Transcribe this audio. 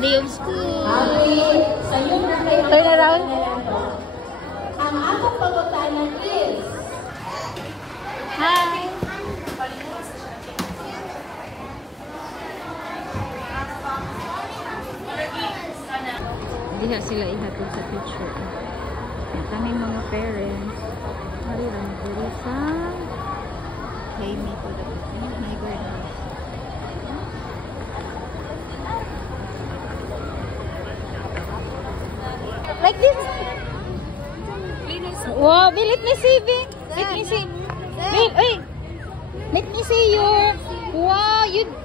Day of school. Turn around. Ang akong pagkutanan is... Hi! Diha sila ihatid sa picture. Yan kami mga parents. Hari lang diri sa Amy to the neighborhood. Like this. Wow, let me see, let me see. Wait, let me see your. Wow, you